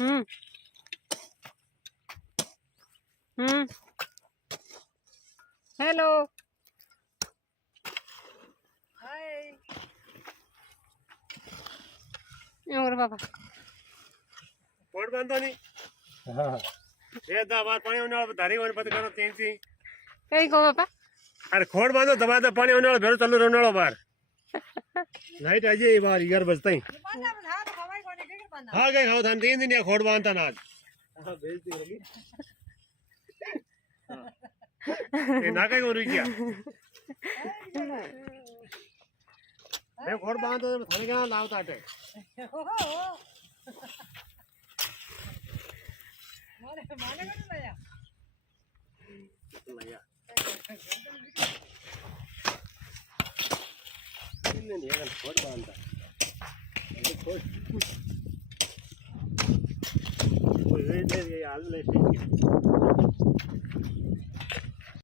हम्म हम्म hello hi और बाबा coat बांधो नहीं हाँ ये दवा पानी होने वाला धारी होने पता करो तीन सी कहीं को बाबा अरे खोड़ बांधो दबा दे पानी होने वाला भेरो चालू रहने वाला बाहर लाइट आ जाए बाहर यार बजता ही हाँ गए खाओ थान 3 दिन या खोड़ बांधता ना आज हाँ भेज दी होगी ये ना कहीं हो रही क्या मैं खोड़ बांधता तो थाने क्या लावता है माने करो लया लया नहीं है खोड़ बांधता ये खोड़ कोई ये हाल ले